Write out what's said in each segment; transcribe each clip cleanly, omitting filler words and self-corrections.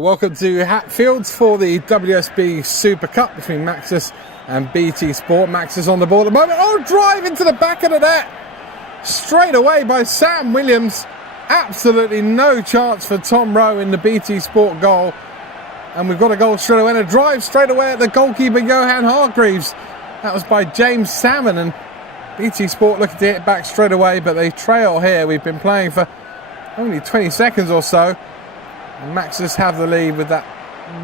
Welcome to Hatfields for the WSB Super Cup between Maxus and BT Sport. Maxus on the ball at the moment. Oh, drive into the back of the net. Straight away by Sam Williams. Absolutely no chance for Tom Rowe in the BT Sport goal. And we've got a goal straight away and a drive straight away at the goalkeeper Johan Hargreaves. That was by James Salmon, and BT Sport looking to hit back straight away, but they trail here. We've been playing for only 20 seconds or so. And Maxus have the lead with that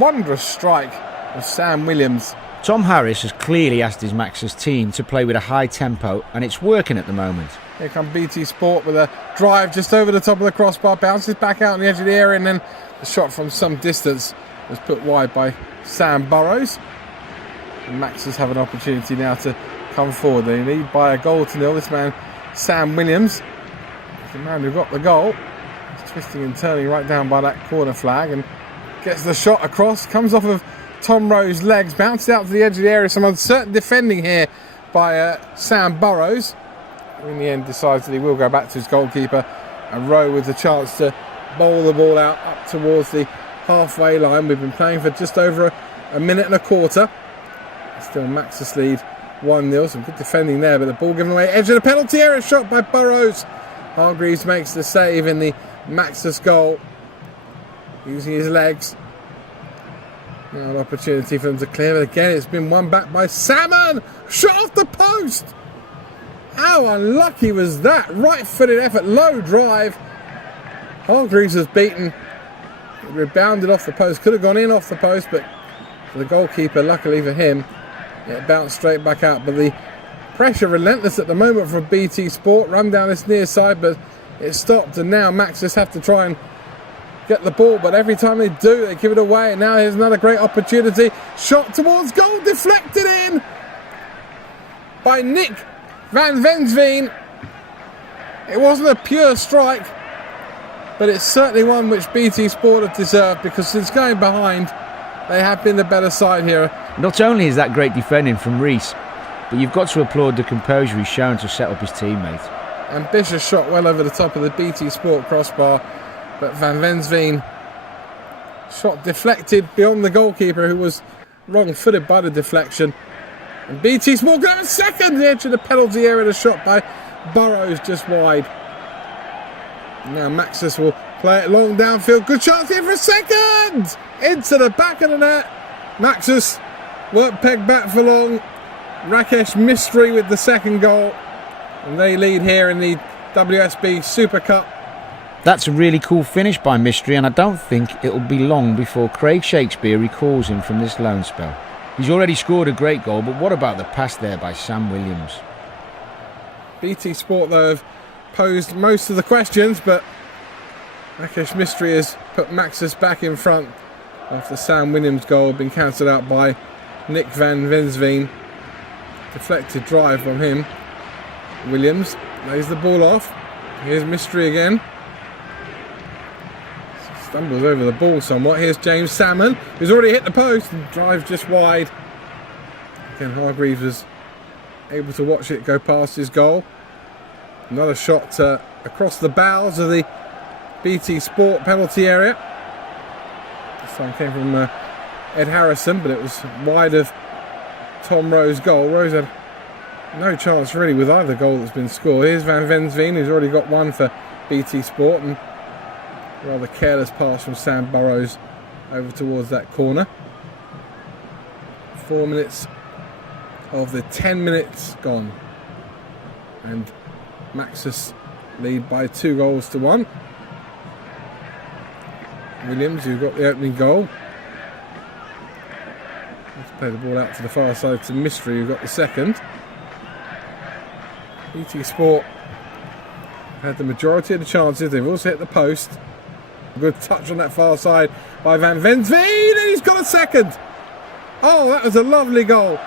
wondrous strike of Sam Williams. Tom Harris has clearly asked his Maxus team to play with a high tempo, and it's working at the moment. Here come BT Sport with a drive just over the top of the crossbar, bounces back out on the edge of the area, and then the shot from some distance was put wide by Sam Burrows. And Maxus have an opportunity now to come forward. They lead by a goal to nil. This man, Sam Williams, the man who got the goal. Twisting and turning right down by that corner flag and gets the shot across, comes off of Tom Rowe's legs, bounces out to the edge of the area. Some uncertain defending here by Sam Burrows, who in the end decides that he will go back to his goalkeeper, and Rowe with the chance to bowl the ball out up towards the halfway line. We've been playing for just over a minute and a quarter. Still Maxus lead 1-0, some good defending there, but the ball given away, edge of the penalty area, shot by Burrows. Hargreaves makes the save in the Maxus goal, using his legs. Now an opportunity for them to clear, but again it's been won back by Salmon. Shot off the post. How unlucky was that? Right-footed effort, low drive. Hargreaves was beaten. It rebounded off the post, could have gone in off the post, but for the goalkeeper, luckily for him, it bounced straight back out. But the pressure relentless at the moment from BT Sport, run down this near side, but it stopped, and now Maxus have to try and get the ball, but every time they do, they give it away. And now here's another great opportunity. Shot towards goal, deflected in by Nick van Vensveen. It wasn't a pure strike, but it's certainly one which BT Sport have deserved, because since going behind, they have been the better side here. Not only is that great defending from Reese, but you've got to applaud the composure he's shown to set up his teammates. Ambitious shot well over the top of the BT Sport crossbar, but Van Vensveen shot deflected beyond the goalkeeper, who was wrong-footed by the deflection. And BT Sport got a second, the edge of the penalty area, the shot by Burrows just wide. Now Maxus will play it long downfield, good chance here for a second! Into the back of the net. Maxus weren't pegged back for long. Rakesh Mystery with the second goal. And they lead here in the WSB Super Cup. That's a really cool finish by Mystery, and I don't think it'll be long before Craig Shakespeare recalls him from this loan spell. He's already scored a great goal, but what about the pass there by Sam Williams? BT Sport, though, have posed most of the questions, but Rakesh Mystery has put Maxus back in front after Sam Williams' goal had been cancelled out by Nick van Vensveen. Deflected drive from him. Williams lays the ball off. Here's Mystery again. Stumbles over the ball somewhat. Here's James Salmon, who's already hit the post and drives just wide. Again, Hargreaves was able to watch it go past his goal. Another shot across the bows of the BT Sport penalty area. This time came from Ed Harrison, but it was wide of Tom Rowe's goal. Rose had no chance really with either goal that's been scored. Here's Van Vensveen, who's already got one for BT Sport, and rather careless pass from Sam Burrows over towards that corner. 4 minutes of the 10 minutes gone, and Maxus lead by 2-1. Williams, who got the opening goal, let's play the ball out to the far side to Mystery, who got the second. BT Sport had the majority of the chances. They've also hit the post. Good touch on that far side by Van Vensveen, and he's got a second. Oh, that was a lovely goal.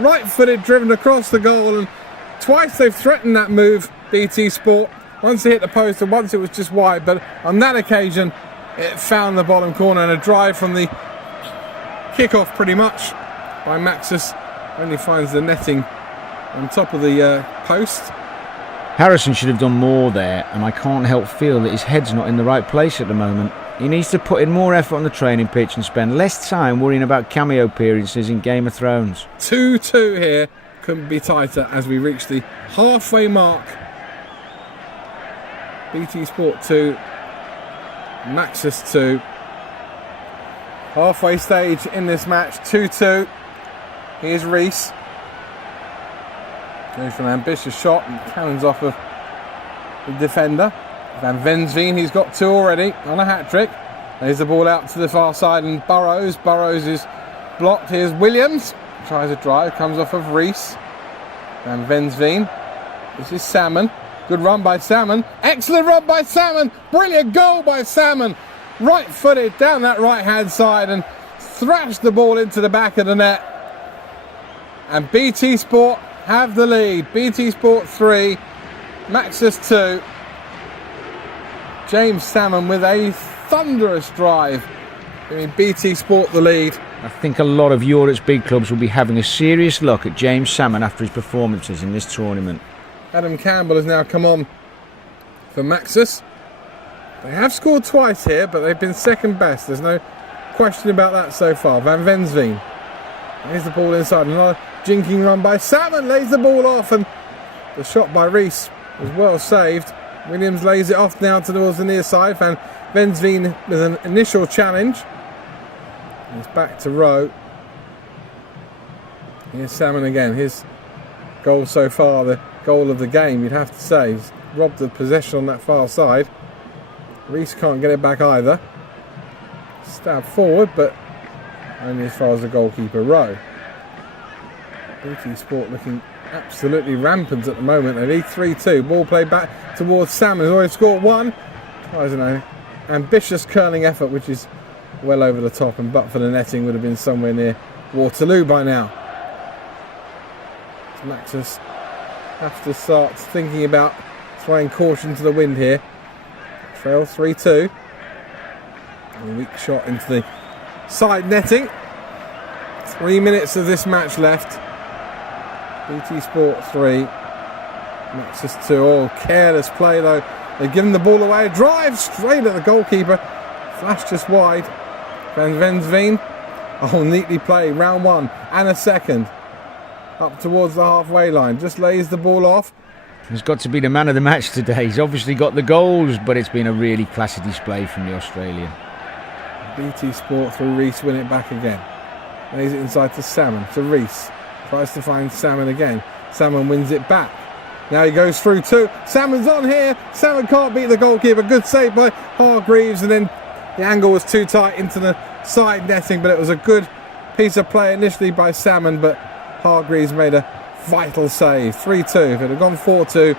Right-footed, driven across the goal, and twice they've threatened that move, BT Sport. Once they hit the post and once it was just wide, but on that occasion it found the bottom corner, and a drive from the kick-off pretty much by Maxus only finds the netting on top of the post. Harrison should have done more there, and I can't help feel that his head's not in the right place at the moment. He needs to put in more effort on the training pitch and spend less time worrying about cameo appearances in Game of Thrones. 2-2 here. Couldn't be tighter as we reach the halfway mark. BT Sport 2, Maxus 2. Halfway stage in this match, 2-2. Here's Reese. Goes for an ambitious shot and cannons off of the defender. Van Vensveen, he's got 2 already on a hat-trick. Lays the ball out to the far side and Burrows. Burrows is blocked. Here's Williams. Tries a drive, comes off of Reese. Van Vensveen. This is Salmon. Good run by Salmon. Excellent run by Salmon. Brilliant goal by Salmon. Right-footed down that right-hand side and thrashed the ball into the back of the net. And BT Sport have the lead. BT Sport 3, Maxus 2. James Salmon with a thunderous drive, giving BT Sport the lead. I think a lot of Europe's big clubs will be having a serious look at James Salmon after his performances in this tournament. Adam Campbell has now come on for Maxus. They have scored twice here, but they've been second best. There's no question about that so far. Van Vensveen. Here's the ball inside. Another jinking run by Salmon. Lays the ball off, and the shot by Reese was well saved. Williams lays it off now towards the near side. Van Vensveen with an initial challenge. He's back to Rowe. Here's Salmon again. His goal so far, the goal of the game, you'd have to say. He's robbed the possession on that far side. Reese can't get it back either. Stab forward, but only as far as the goalkeeper, Rowe. BT Sport looking absolutely rampant at the moment. They lead 3-2. Ball played back towards Salmon. He's already scored 1. I don't know. Ambitious curling effort, which is well over the top, and but for the netting would have been somewhere near Waterloo by now. Maxus have to start thinking about throwing caution to the wind here. Trail 3-2. A weak shot into the side netting. 3 minutes of this match left. BT Sport 3, Maxus 2. Oh, careless play though. They've given the ball away. Drive straight at the goalkeeper. Flash just wide. Van Vensveen. Oh, neatly played. Round 1 and a second. Up towards the halfway line. Just lays the ball off. He's got to be the man of the match today. He's obviously got the goals, but it's been a really classy display from the Australian. BT Sport through Reese, win it back again. Lays it inside to Salmon. To Reese. Tries to find Salmon again. Salmon wins it back. Now he goes through 2. Salmon's on here. Salmon can't beat the goalkeeper. Good save by Hargreaves, and then the angle was too tight into the side netting, but it was a good piece of play initially by Salmon, but Hargreaves made a vital save. 3-2. If it had gone 4-2,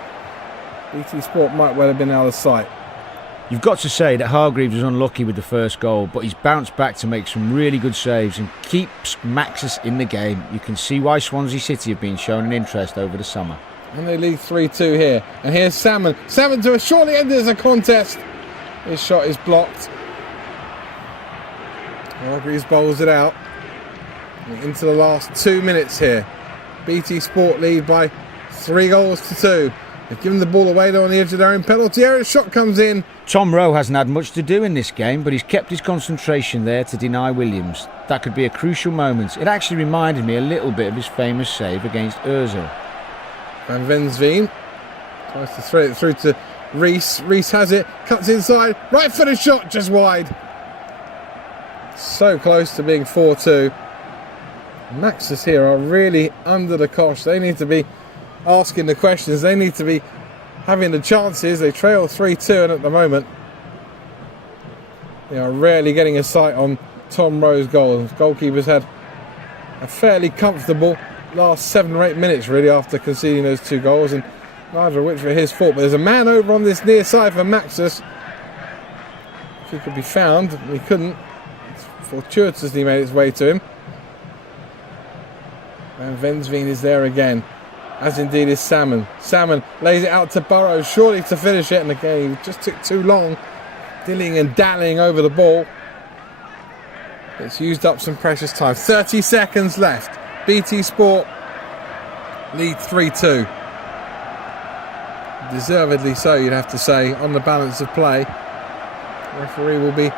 BT Sport might well have been out of sight. You've got to say that Hargreaves was unlucky with the first goal, but he's bounced back to make some really good saves and keeps Maxus in the game. You can see why Swansea City have been showing an interest over the summer. And they lead 3-2 here. And here's Salmon. Salmon to a surely ended as a contest. His shot is blocked. Hargreaves bowls it out. Into the last 2 minutes here. BT Sport lead by 3-2. They've given the ball away though on the edge of their own penalty area. Shot comes in. Tom Rowe hasn't had much to do in this game, but he's kept his concentration there to deny Williams. That could be a crucial moment. It actually reminded me a little bit of his famous save against Ozil. Van Vensveen tries to throw it through to Reese. Reese has it, cuts inside, right footed shot, just wide. So close to being 4-2. Maxus here are really under the cosh. They need to be asking the questions. They need to be having the chances. They trail 3-2, and at the moment they are rarely getting a sight on Tom Rowe's goal. The goalkeeper's had a fairly comfortable last 7 or 8 minutes really after conceding those 2 goals, and neither of which were his fault. But there's a man over on this near side for Maxus. If he could be found, he couldn't. Fortuitously made its way to him. And Vensveen is there again, as indeed is Salmon. Salmon lays it out to Burrows, surely to finish it, and again he just took too long, dillying and dallying over the ball. It's used up some precious time. 30 seconds left. BT Sport lead 3-2. Deservedly so, you'd have to say, on the balance of play. The referee will be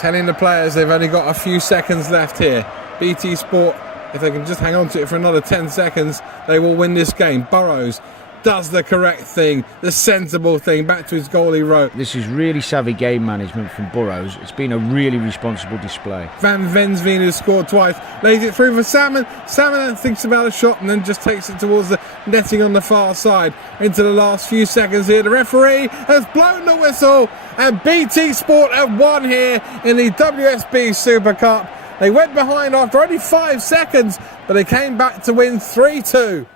telling the players they've only got a few seconds left here. BT Sport, if they can just hang on to it for another 10 seconds, they will win this game. Burrows does the correct thing, the sensible thing, back to his goalie row. This is really savvy game management from Burrows. It's been a really responsible display. Van Vensveen, who scored twice, lays it through for Salmon. Salmon thinks about a shot and then just takes it towards the netting on the far side. Into the last few seconds here, the referee has blown the whistle and BT Sport have won here in the WSB Super Cup. They went behind after only 5 seconds, but they came back to win 3-2.